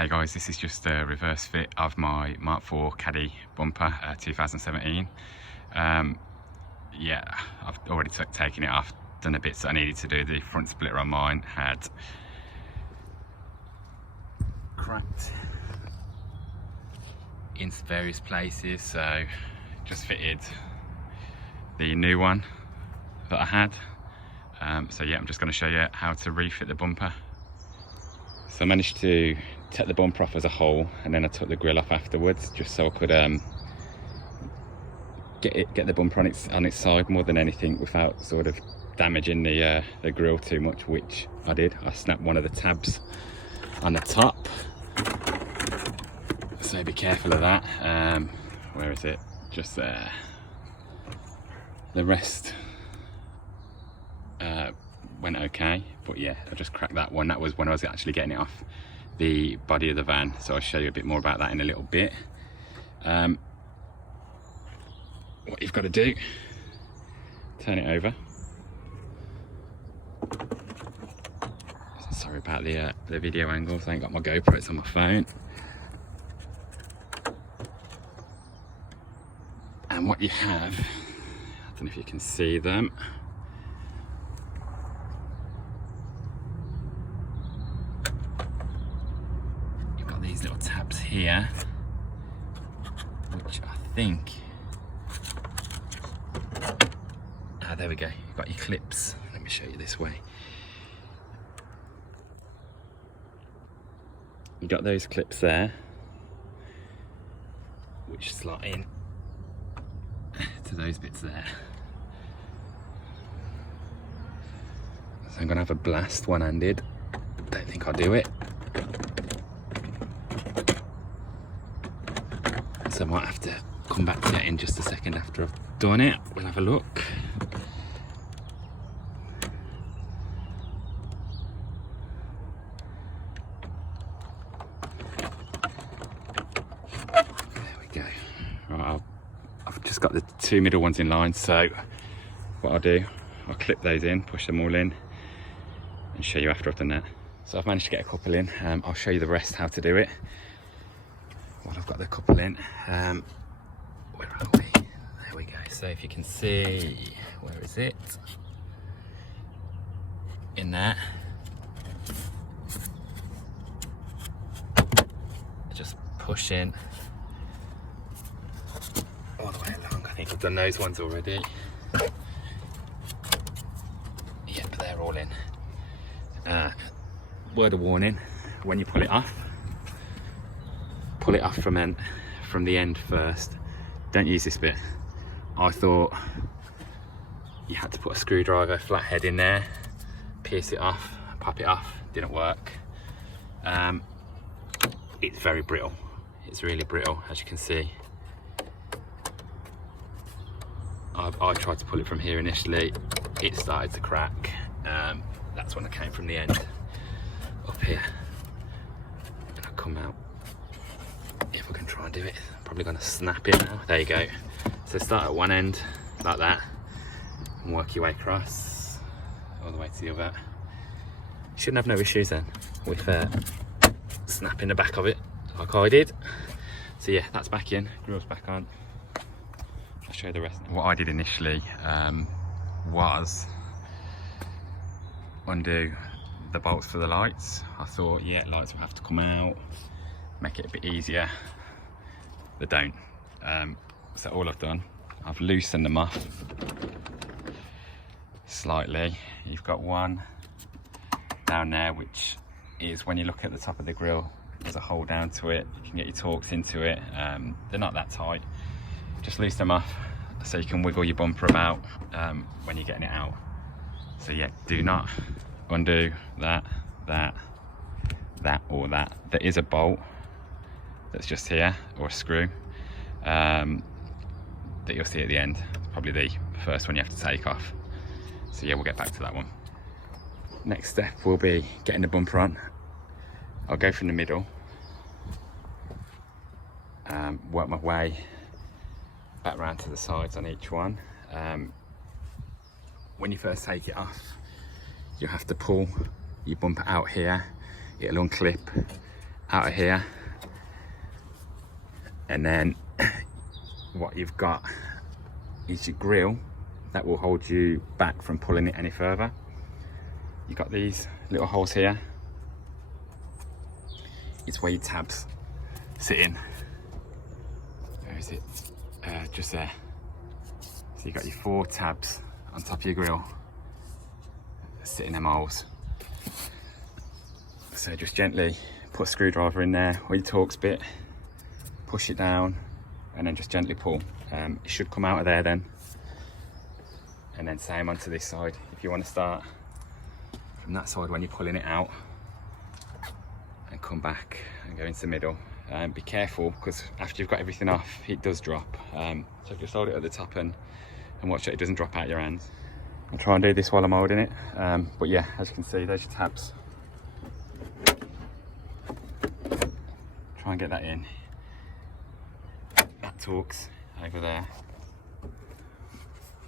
Hey guys, this is just a reverse fit of my Mk4 Caddy bumper 2017. Yeah, I've already taken it off, done the bits that I needed to do. The front splitter on mine had cracked in various places, so just fitted the new one that I had. So yeah, I'm just going to show you how to refit the bumper. So I managed to take the bumper off as a whole, and then I took the grill off afterwards, just so I could get the bumper on its side more than anything, without sort of damaging the grill too much, which I did. I snapped one of the tabs on the top, so be careful of that. Where is it? Just there. The rest went okay, but yeah, I just cracked that one. That was when I was actually getting it off the body of the van, so I'll show you a bit more about that in a little bit. What you've got to do, turn it over. Sorry about the video angles, I ain't got my GoPro, it's on my phone. And what you have, I don't know if you can see them, these little tabs here, which I think, there we go, you've got your clips. Let me show you this way. You got those clips there, which slot in to those bits there. So I'm gonna have a blast one-handed. Don't think I'll do it. So I might have to come back to it in just a second after I've done it. We'll have a look. There we go. Right, I've just got the two middle ones in line, so what I'll do, I'll clip those in, push them all in, and show you after I've done that. So I've managed to get a couple in. I'll show you the rest how to do it. Well, I've got the couple in. Where are we? There we go. So if you can see, where is it? In there. Just push in all the way along. I think I've done those ones already. Yep, they're all in. Word of warning, when you pull it off from the end first. Don't use this bit. I thought you had to put a screwdriver flathead in there, pierce it off, pop it off. Didn't work. It's very brittle. It's really brittle, as you can see. I tried to pull it from here initially. It started to crack. That's when I came from the end up here, and I come out. If I can try and do it, I'm probably going to snap it now. There you go. So start at one end like that and work your way across all the way to the other. Shouldn't have no issues then with snapping the back of it like I did. So yeah, that's back in, grill's back on. I'll show you the rest. What I did initially was undo the bolts for the lights. I thought, yeah, lights will have to come out, make it a bit easier. They don't. So all I've done, I've loosened them off slightly. You've got one down there, which is when you look at the top of the grill, there's a hole down to it. You can get your torques into it. They're not that tight. Just loosen them off so you can wiggle your bumper about when you're getting it out. So yeah, do not undo that, or that. There is a bolt that's just here, or a screw, that you'll see at the end. Probably the first one you have to take off. So yeah, we'll get back to that one. Next step will be getting the bumper on. I'll go from the middle, work my way back round to the sides on each one. When you first take it off, you have to pull your bumper out here. It'll unclip out of here, and then what you've got is your grill that will hold you back from pulling it any further. You've got these little holes here. It's where your tabs sit in. Where is it? Just there. So you've got your 4 tabs on top of your grill, sit in them holes. So just gently put a screwdriver in there, or your Torx bit, push it down, and then just gently pull. It should come out of there then. And then same onto this side. If you want to start from that side when you're pulling it out, and come back and go into the middle. Be careful, because after you've got everything off, it does drop. So just hold it at the top and watch that it doesn't drop out your hands. I'll try and do this while I'm holding it. But yeah, as you can see, there's your tabs. Try and get that in. That Torx over there.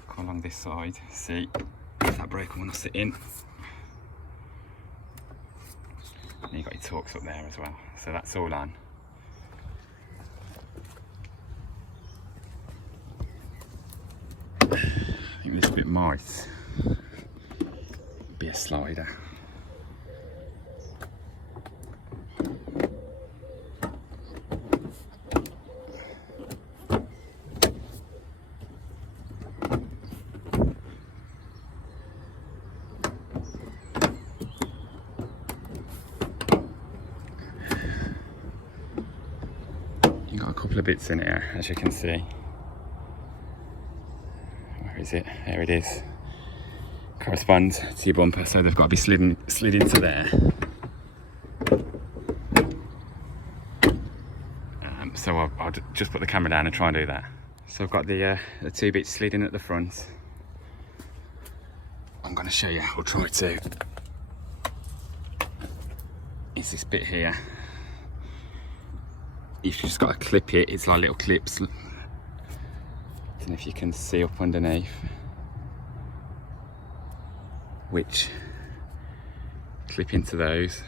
Come along this side, see if that breaker will not sit in. And you've got your Torx up there as well. So that's all on. I think this bit might be a slider. You've got a couple of bits in here, as you can see. Where is it? There it is. Corresponds to your bumper, so they've got to be slid into there. So I'll just put the camera down and try and do that. So I've got the 2 bits slid in at the front. I'm going to show you. I'll try to. It's this bit here. You've just got to clip it. It's like little clips. I don't know if you can see up underneath, which clip into those,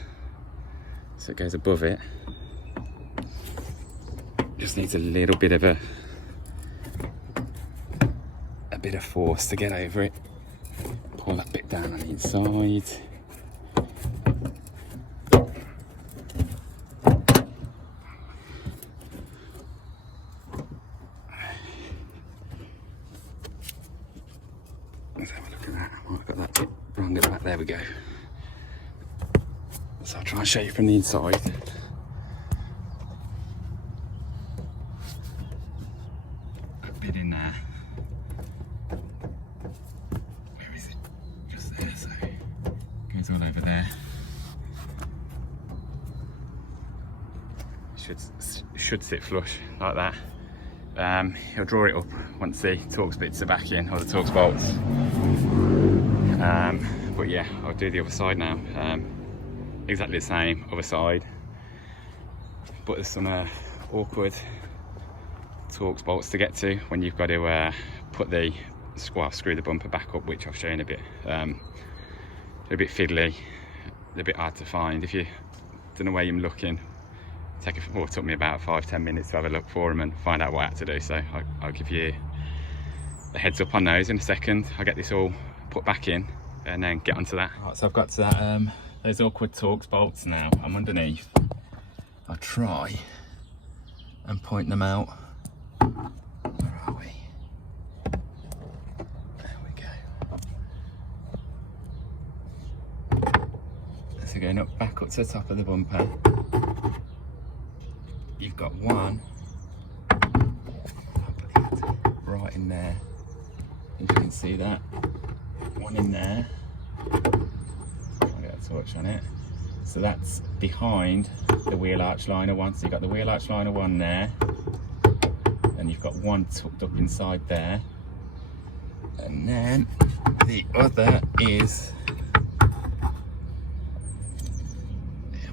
so it goes above it. Just needs a little bit of a bit of force to get over it. Pull that bit down on the inside. Let's have a look at that. Oh, I've got that bit wrong at the back. There we go. So I'll try and show you from the inside. That bit in there. Where is it? Just there, so it goes all over there. Should sit flush like that. He'll draw it up once the Torx bits are back in, or the Torx bolts. But yeah, I'll do the other side now. Exactly the same, other side. But there's some awkward Torx bolts to get to when you've got to put the screw the bumper back up, which I've shown a bit. They're a bit fiddly, they're a bit hard to find. If you don't know where you're looking, it took me about 5-10 minutes to have a look for them and find out what I had to do. So I'll give you a heads up on those in a second. I'll get this all put back in and then get onto that. Right, so I've got to that, those awkward Torx bolts now. I'm underneath. I'll try and point them out. Where are we? There we go. So going back up to the top of the bumper. You've got one right in there, if you can see that. One in there. I'll get a torch on it. So that's behind the wheel arch liner one. So you've got the wheel arch liner one there, and you've got one tucked up inside there, and then the other is,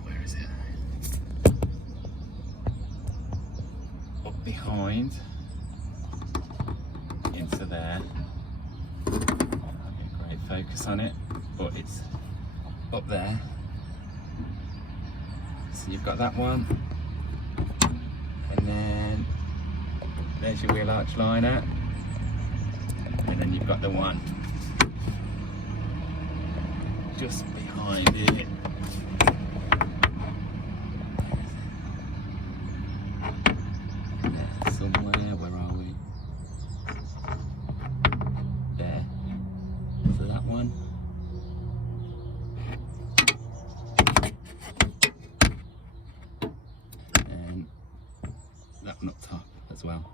where is it? Up behind into there. Focus on it, but it's up there. So you've got that one, and then there's your wheel arch liner, and then you've got the one just behind it. There somewhere, where are we? There. So that one. And that one up top as well.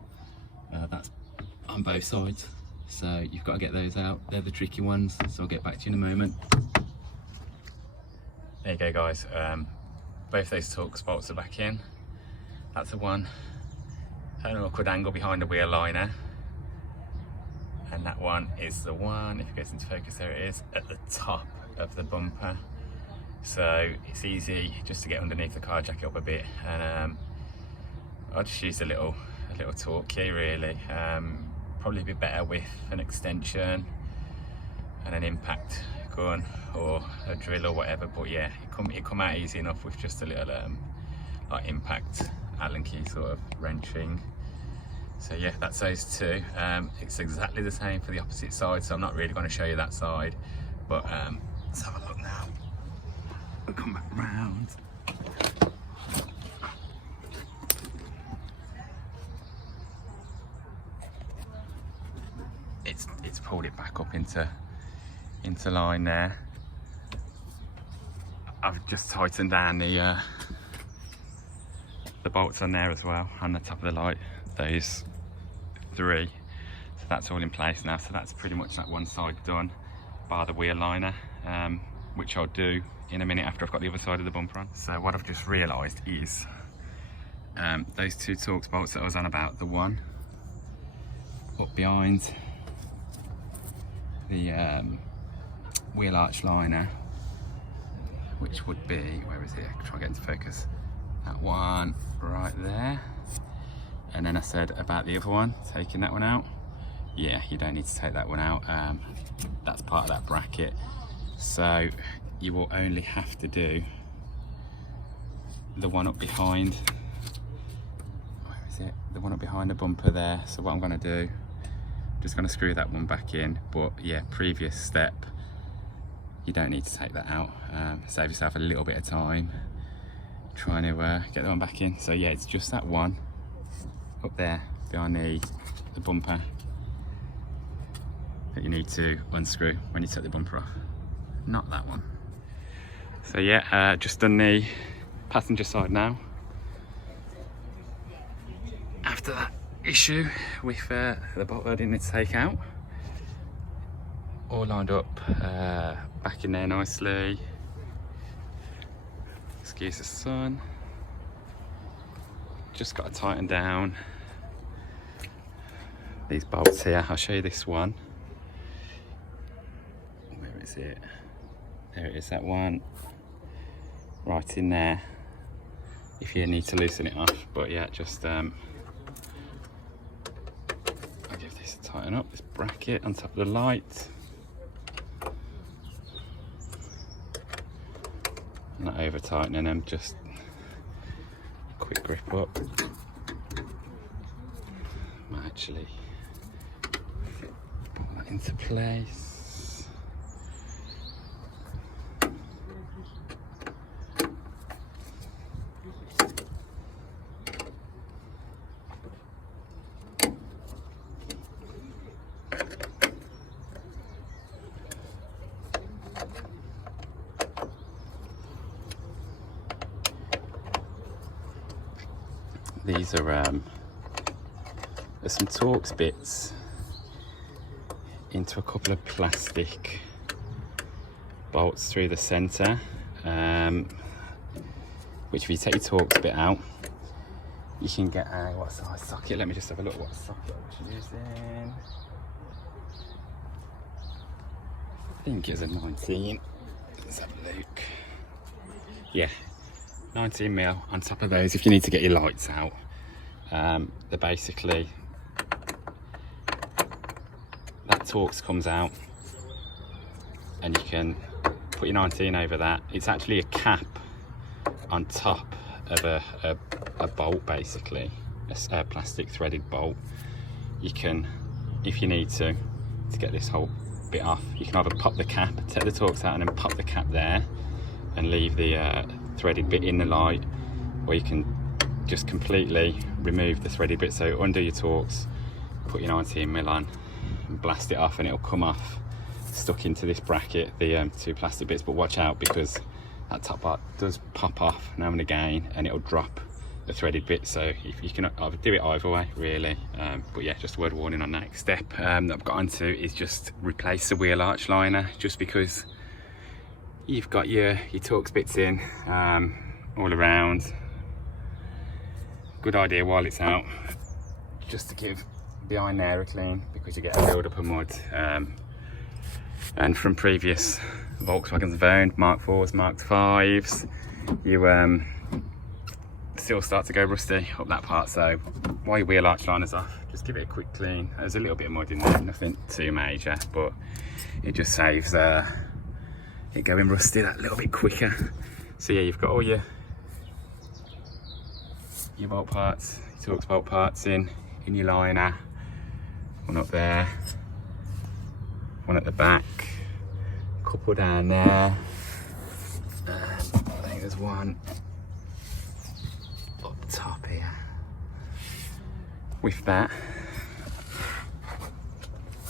That's on both sides. So you've got to get those out. They're the tricky ones. So I'll get back to you in a moment. There you go, guys. Both those Torx bolts are back in. That's the one at an awkward angle behind the wheel liner, and that one is the one, if it goes into focus, there it is, at the top of the bumper. So it's easy just to get underneath the car jacket up a bit, and I just used a little torque key really. Probably be better with an extension and an impact gun or a drill or whatever, but yeah, it come out easy enough with just a little like impact Allen key sort of wrench thing. So yeah, that's those two. It's exactly the same for the opposite side, so I'm not really going to show you that side, but let's have a look now. We'll come back round. It's pulled it back up into line there. I've just tightened down the bolts on there as well, on the top of the light, those three. So that's all in place now. So that's pretty much that one side done, bar the wheel liner, which I'll do in a minute after I've got the other side of the bumper on. So what I've just realised is those two Torx bolts that I was on about, the one up behind the wheel arch liner, which would be, where is it? Try and get into focus. That one right there. And then I said about the other one, taking that one out. Yeah, you don't need to take that one out. That's part of that bracket. So you will only have to do the one up behind. Where is it? The one up behind the bumper there. So what I'm going to do, just going to screw that one back in. But yeah, previous step, you don't need to take that out. Save yourself a little bit of time trying to get that one back in. So yeah, it's just that one up there behind the bumper that you need to unscrew when you take the bumper off, not that one. So yeah, just done the passenger side now. After that issue with the bolt that I didn't need to take out, all lined up back in there nicely. Excuse the sun. Just got to tighten down these bolts here. I'll show you this one. Where is it? There it is, that one right in there. If you need to loosen it off, but yeah, just I'll give this a tighten up, this bracket on top of the light. Not over tightening them, just a quick grip up. Might actually pull that into place. These are there's some Torx bits into a couple of plastic bolts through the centre, which if you take your Torx bit out, you can get a, what size socket? Let me just have a look what socket I'm using. I think it's a 19. Let's have a look. Yeah, 19mm on top of those if you need to get your lights out. They're basically, that Torx comes out and you can put your 19 over that. It's actually a cap on top of a bolt, basically, a plastic threaded bolt. You can, if you need to get this whole bit off, you can either pop the cap, take the Torx out and then pop the cap there and leave the threaded bit in the light, or you can just completely remove the threaded bit. So undo your Torx, put your 19mm on and blast it off, and it'll come off stuck into this bracket, the two plastic bits. But watch out, because that top part does pop off now and again, and it'll drop the threaded bit. So if you can do it either way, really. But yeah, just a word of warning on that. Next step that I've got onto is just replace the wheel arch liner, just because you've got your Torx bits in all around. Good idea while it's out just to give behind there a clean, because you get a build up of mud. And from previous Volkswagens I've owned, Mark 4s, Mark 5s, you still start to go rusty up that part. So while your wheel arch liner's off, just give it a quick clean. There's a little bit of mud in there, nothing too major, but it just saves it going rusty that little bit quicker. So yeah, you've got all your bolt parts, your Torx bolt parts in your liner. One up there, one at the back, a couple down there. I think there's one up top here. With that,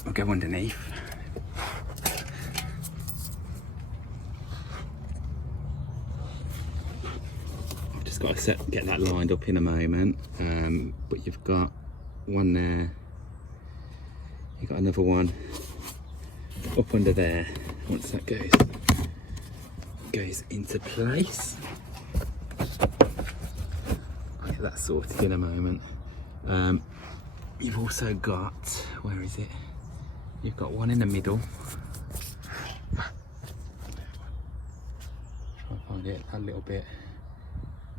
we'll go underneath. I've just got to get that lined up in a moment, but you've got one there, you've got another one up under there. Once that goes into place, I'll get that sorted in a moment. You've also got, where is it? You've got one in the middle. Try and find it, a little bit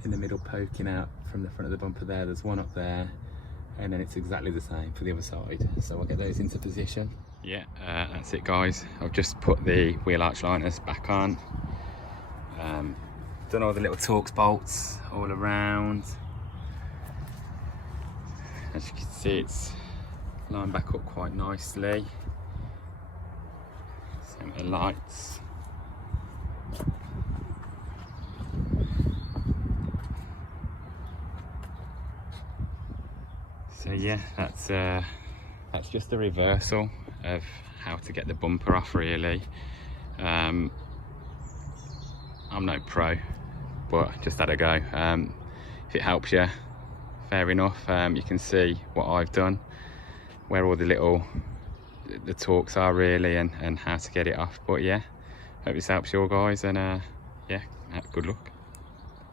in the middle poking out from the front of the bumper there. There's one up there, and then it's exactly the same for the other side. So I'll get those into position. Yeah, that's it guys. I've just put the wheel arch liners back on. Done all the little Torx bolts all around. As you can see, it's lined back up quite nicely. Same with the lights. So yeah, that's just a reversal of how to get the bumper off, really. I'm no pro, but just had a go. If it helps you, fair enough. You can see what I've done, where all the Torx are really, and how to get it off. But yeah, hope this helps you all guys, and yeah, good luck.